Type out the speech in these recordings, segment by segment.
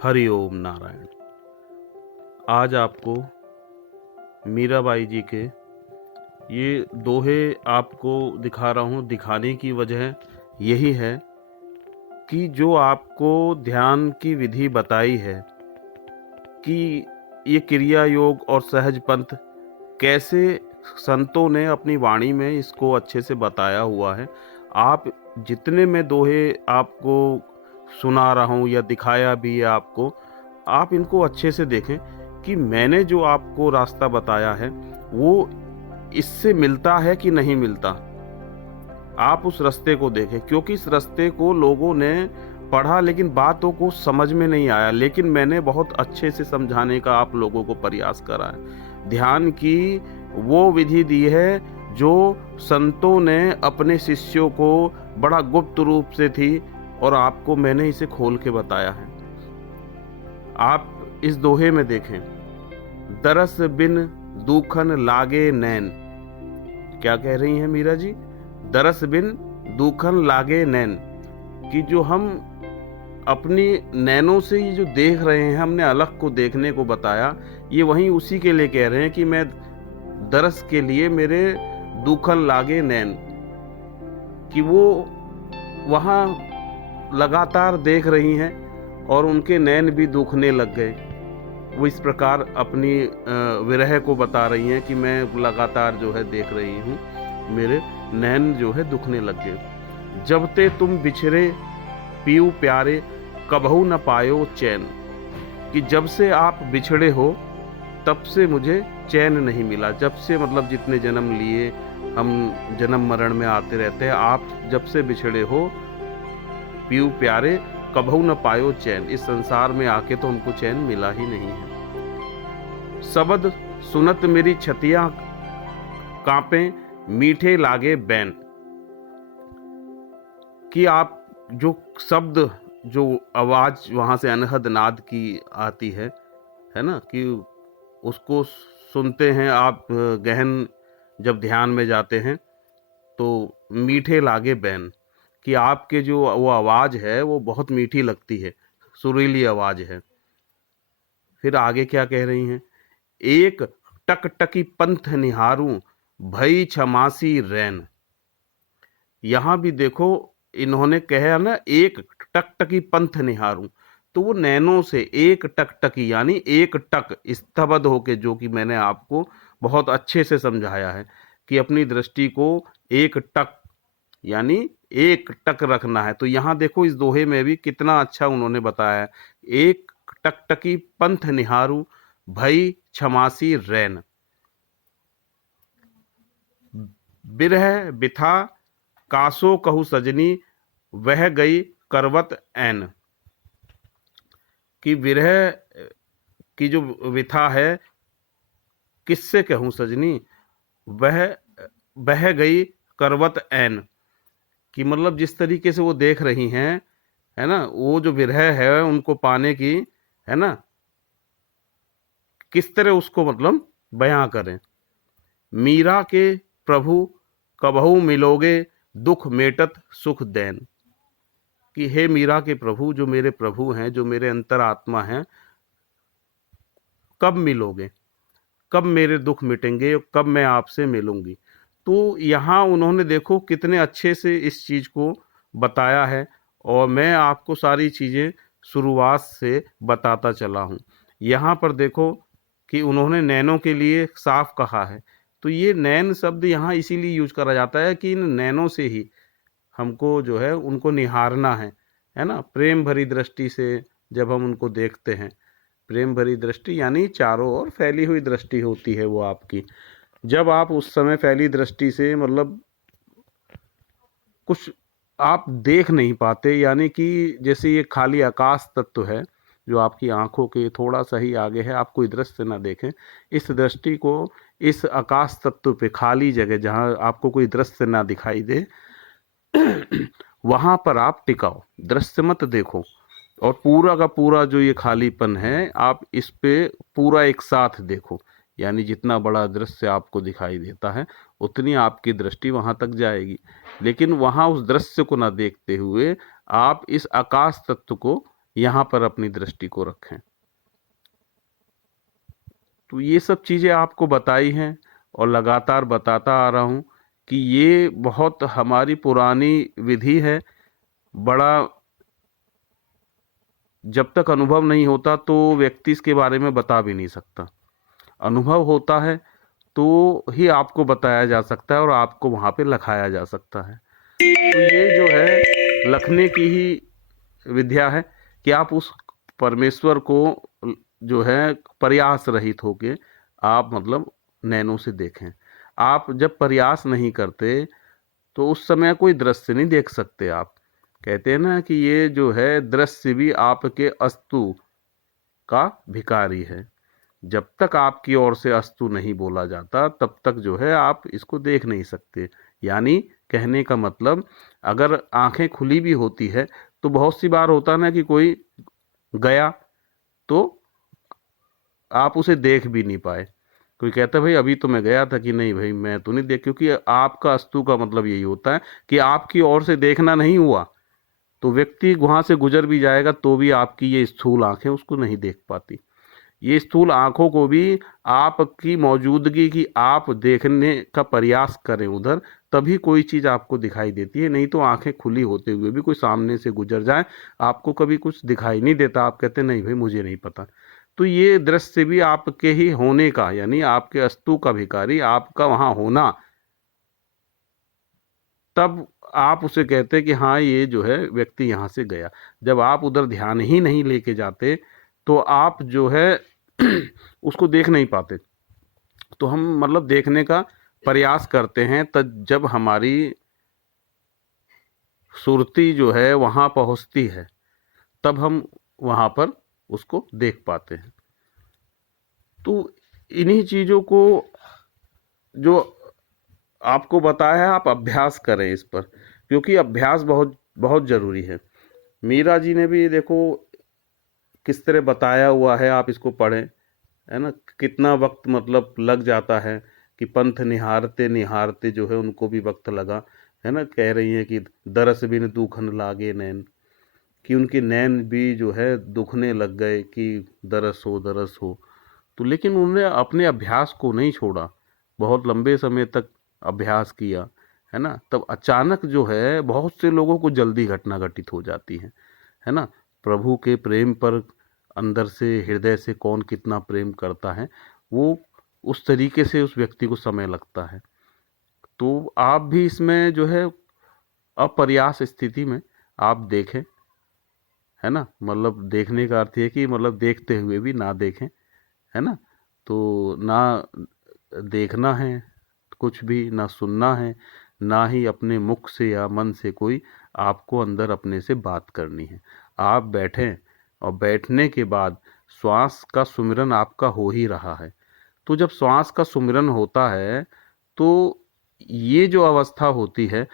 हरि ओम नारायण। आज आपको मीराबाई जी के ये दोहे आपको दिखा रहा हूँ। दिखाने की वजह यही है कि जो आपको ध्यान की विधि बताई है कि ये क्रिया योग और सहज पंथ कैसे संतों ने अपनी वाणी में इसको अच्छे से बताया हुआ है। आप जितने मैं दोहे आपको सुना रहा हूँ या दिखाया भी है आपको, आप इनको अच्छे से देखें कि मैंने जो आपको रास्ता बताया है वो इससे मिलता है कि नहीं मिलता। आप उस रास्ते को देखें, क्योंकि इस रास्ते को लोगों ने पढ़ा लेकिन बातों को समझ में नहीं आया, लेकिन मैंने बहुत अच्छे से समझाने का आप लोगों को प्रयास करा है। ध्यान की वो विधि दी है जो संतों ने अपने शिष्यों को बड़ा गुप्त रूप से थी और आपको मैंने इसे खोल के बताया है। आप इस दोहे में देखें, दरस बिन दूखन लागे नैन। क्या कह रही हैं मीरा जी? दरस बिन दूखन लागे नैन, कि जो हम अपनी नैनों से ये जो देख रहे हैं, हमने अलग को देखने को बताया, ये वहीं उसी के लिए कह रहे हैं कि मैं दरस के लिए मेरे दूखन लागे नैन, कि वो वहाँ लगातार देख रही हैं और उनके नैन भी दुखने लग गए। वो इस प्रकार अपनी विरह को बता रही हैं कि मैं लगातार जो है देख रही हूँ, मेरे नैन जो है दुखने लग गए। जब ते तुम बिछड़े पीऊ प्यारे, कबहू न पायो चैन, कि जब से आप बिछड़े हो तब से मुझे चैन नहीं मिला। जब से मतलब जितने जन्म लिए, हम जन्म मरण में आते रहते हैं, आप जब से बिछड़े हो पीऊ प्यारे, कबहू न पायो चैन, इस संसार में आके तो हमको चैन मिला ही नहीं है। शब्द सुनत मेरी छतियां कांपे, मीठे लागे बैन, कि आप जो शब्द, जो आवाज वहां से अनहद नाद की आती है ना, कि उसको सुनते हैं आप गहन जब ध्यान में जाते हैं तो मीठे लागे बैन, कि आपके जो वो आवाज है वो बहुत मीठी लगती है, सुरीली आवाज है। फिर आगे क्या कह रही हैं, एक टकटकी पंथ निहारूं, भई छमासी रैन। यहां भी देखो, इन्होंने कहा ना एक टकटकी पंथ निहारूं, तो वो नैनों से एक टकटकी यानी एक टक स्तब्ध होके, जो कि मैंने आपको बहुत अच्छे से समझाया है कि अपनी दृष्टि को एक टक यानी एक टक रखना है। तो यहाँ देखो इस दोहे में भी कितना अच्छा उन्होंने बताया है, एक टकटकी पंथ निहारू, भई छमासी रैन, बिरह बिथा कासो कहू सजनी, वह गई करवत ऐन, कि विरह की जो विथा है किससे कहूं सजनी, वह बह गई करवत ऐन, कि मतलब जिस तरीके से वो देख रही हैं, है ना, वो जो विरह है उनको पाने की, है ना, किस तरह उसको मतलब बयां करें। मीरा के प्रभु कबहू मिलोगे, दुख मेटत सुख दैन, कि हे मीरा के प्रभु, जो मेरे प्रभु हैं, जो मेरे अंतरात्मा हैं, कब मिलोगे, कब मेरे दुख मिटेंगे, कब मैं आपसे मिलूंगी। तो यहाँ उन्होंने देखो कितने अच्छे से इस चीज को बताया है, और मैं आपको सारी चीजें शुरुआत से बताता चला हूँ। यहाँ पर देखो कि उन्होंने नैनों के लिए साफ कहा है, तो ये नैन शब्द यहाँ इसीलिए यूज करा जाता है कि इन नैनों से ही हमको जो है उनको निहारना है ना, प्रेम भरी दृष्टि से जब हम उनको देखते हैं। प्रेम भरी दृष्टि यानी चारों ओर फैली हुई दृष्टि होती है वो आपकी। जब आप उस समय फैली दृष्टि से मतलब कुछ आप देख नहीं पाते, यानी कि जैसे ये खाली आकाश तत्व है जो आपकी आंखों के थोड़ा सा ही आगे है, आप कोई दृश्य ना देखें, इस दृष्टि को इस आकाश तत्व पे, खाली जगह जहां आपको कोई दृश्य ना दिखाई दे, वहां पर आप टिकाओ, दृश्य मत देखो, और पूरा का पूरा जो ये खालीपन है आप इस पे पूरा एक साथ देखो। यानी जितना बड़ा दृश्य आपको दिखाई देता है उतनी आपकी दृष्टि वहां तक जाएगी, लेकिन वहां उस दृश्य को ना देखते हुए आप इस आकाश तत्व को यहाँ पर अपनी दृष्टि को रखें। तो ये सब चीज़ें आपको बताई हैं और लगातार बताता आ रहा हूँ कि ये बहुत हमारी पुरानी विधि है। बड़ा जब तक अनुभव नहीं होता तो व्यक्ति इसके बारे में बता भी नहीं सकता। अनुभव होता है तो ही आपको बताया जा सकता है और आपको वहाँ पे लिखाया जा सकता है। तो ये जो है लिखने की ही विद्या है कि आप उस परमेश्वर को जो है प्रयास रहित होके आप मतलब नैनों से देखें। आप जब प्रयास नहीं करते तो उस समय कोई दृश्य नहीं देख सकते आप। कहते हैं ना कि ये जो है दृश्य भी आपके अस्तु का भिखारी है। जब तक आपकी ओर से अस्तु नहीं बोला जाता तब तक जो है आप इसको देख नहीं सकते। यानी कहने का मतलब अगर आंखें खुली भी होती है तो बहुत सी बार होता ना कि कोई गया तो आप उसे देख भी नहीं पाए। कोई कहता भाई अभी तो मैं गया था, कि नहीं भाई मैं तो नहीं देख, क्योंकि आपका अस्तु का मतलब यही होता है कि आपकी ओर से देखना नहीं हुआ। तो व्यक्ति वहां से गुजर भी जाएगा तो भी आपकी ये स्थूल आंखें उसको नहीं देख पाती। ये स्थूल आंखों को भी आपकी मौजूदगी की आप देखने का प्रयास करें उधर, तभी कोई चीज आपको दिखाई देती है। नहीं तो आंखें खुली होते हुए भी कोई सामने से गुजर जाए आपको कभी कुछ दिखाई नहीं देता, आप कहते नहीं भाई मुझे नहीं पता। तो ये दृश्य भी आपके ही होने का, यानी आपके अस्तु का भिखारी आपका वहां होना, तब आप उसे कहते हैं कि हाँ ये जो है व्यक्ति यहाँ से गया। जब आप उधर ध्यान ही नहीं लेके जाते तो आप जो है उसको देख नहीं पाते। तो हम मतलब देखने का प्रयास करते हैं तब जब हमारी सुरती जो है वहाँ पहुँचती है तब हम वहाँ पर उसको देख पाते हैं। तो इन्हीं चीज़ों को जो आपको बताया है आप अभ्यास करें इस पर, क्योंकि अभ्यास बहुत बहुत ज़रूरी है। मीरा जी ने भी देखो किस तरह बताया हुआ है, आप इसको पढ़ें, है ना। कितना वक्त मतलब लग जाता है कि पंथ निहारते निहारते जो है उनको भी वक्त लगा, है ना। कह रही हैं कि दरस बिन दूखन लागे नैन, कि उनके नैन भी जो है दुखने लग गए कि दरस हो दरस हो। तो लेकिन उन्होंने अपने अभ्यास को नहीं छोड़ा, बहुत लंबे समय तक अभ्यास किया, है ना। तब अचानक जो है बहुत से लोगों को जल्दी घटना घटित हो जाती है ना। प्रभु के प्रेम पर अंदर से हृदय से कौन कितना प्रेम करता है, वो उस तरीके से उस व्यक्ति को समय लगता है। तो आप भी इसमें जो है अप्रयास स्थिति में आप देखें, है ना। मतलब देखने का अर्थ है कि मतलब देखते हुए भी ना देखें, है ना। तो ना देखना है कुछ भी, ना सुनना है, ना ही अपने मुख से या मन से कोई आपको अंदर अपने से बात करनी है। आप बैठें और बैठने के बाद श्वास का सुमिरन आपका हो ही रहा है। तो जब श्वास का सुमिरन होता है तो ये जो अवस्था होती है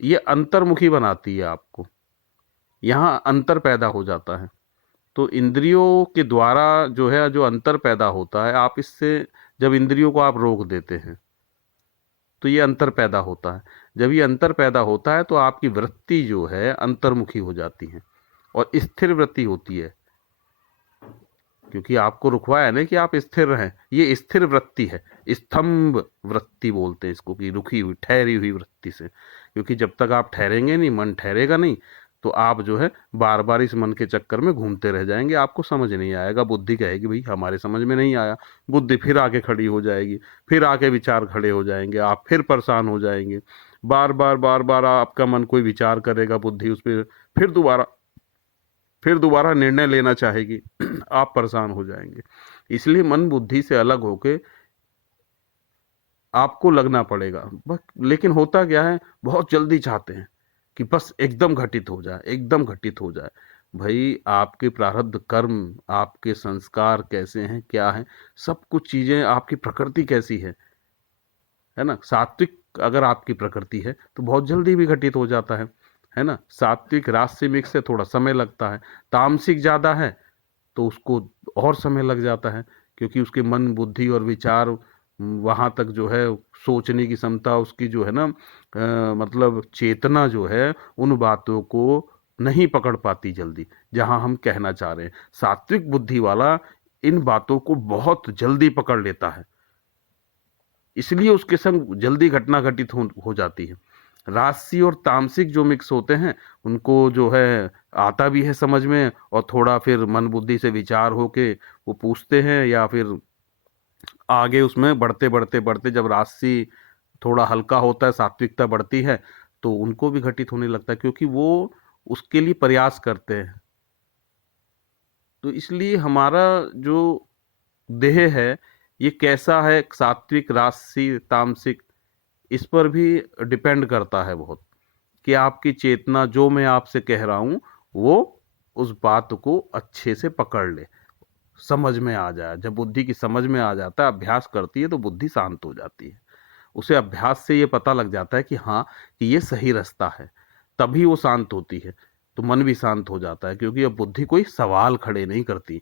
ये अंतर्मुखी बनाती है आपको, यहाँ अंतर पैदा हो जाता है। तो इंद्रियों के द्वारा जो है जो अंतर पैदा होता है, आप इससे जब इंद्रियों को आप रोक देते हैं तो ये अंतर पैदा होता है। जब ये अंतर पैदा होता है तो आपकी वृत्ति जो है अंतर्मुखी हो जाती है और स्थिर वृत्ति होती है, क्योंकि आपको रुकवाया ना कि आप स्थिर रहें। ये स्थिर वृत्ति है, स्तंभ वृत्ति बोलते हैं इसको, कि रुकी हुई ठहरी हुई वृत्ति से। क्योंकि जब तक आप ठहरेंगे नहीं, मन ठहरेगा नहीं, तो आप जो है बार बार इस मन के चक्कर में घूमते रह जाएंगे, आपको समझ नहीं आएगा। बुद्धि कहेगी भाई हमारे समझ में नहीं आया, बुद्धि फिर आके खड़ी हो जाएगी, फिर आके विचार खड़े हो जाएंगे, आप फिर परेशान हो जाएंगे। बार बार आपका मन कोई विचार करेगा, बुद्धि उस पर फिर दोबारा निर्णय लेना चाहेगी आप परेशान हो जाएंगे। इसलिए मन बुद्धि से अलग होके आपको लगना पड़ेगा बस। लेकिन होता क्या है, बहुत जल्दी चाहते हैं कि बस एकदम घटित हो जाए, एकदम घटित हो जाए। भाई आपके प्रारब्ध कर्म, आपके संस्कार कैसे हैं, क्या है, सब कुछ चीजें, आपकी प्रकृति कैसी है ना। सात्विक अगर आपकी प्रकृति है तो बहुत जल्दी भी घटित हो जाता है ना। सात्विक राजसिक से थोड़ा समय लगता है, तामसिक ज्यादा है तो उसको और समय लग जाता है, क्योंकि उसके मन बुद्धि और विचार वहाँ तक जो है सोचने की क्षमता उसकी जो है ना, मतलब चेतना जो है उन बातों को नहीं पकड़ पाती जल्दी, जहां हम कहना चाह रहे हैं। सात्विक बुद्धि वाला इन बातों को बहुत जल्दी पकड़ लेता है, इसलिए उसके संग जल्दी घटना घटित हो जाती है। राजसी और तामसिक जो मिक्स होते हैं, उनको जो है आता भी है समझ में, और थोड़ा फिर मन बुद्धि से विचार होके वो पूछते हैं, या फिर आगे उसमें बढ़ते बढ़ते बढ़ते जब राजसी थोड़ा हल्का होता है, सात्विकता बढ़ती है, तो उनको भी घटित होने लगता है, क्योंकि वो उसके लिए प्रयास करते हैं। तो इसलिए हमारा जो देह है, ये कैसा है, सात्विक, राजसी, तामसिक, इस पर भी डिपेंड करता है बहुत, कि आपकी चेतना जो मैं आपसे कह रहा हूं वो उस बात को अच्छे से पकड़ ले, समझ में आ जाए। जब बुद्धि की समझ में आ जाता है, अभ्यास करती है, तो बुद्धि शांत हो जाती है। उसे अभ्यास से ये पता लग जाता है कि हाँ, कि ये सही रास्ता है, तभी वो शांत होती है। तो मन भी शांत हो जाता है, क्योंकि अब बुद्धि कोई सवाल खड़े नहीं करती,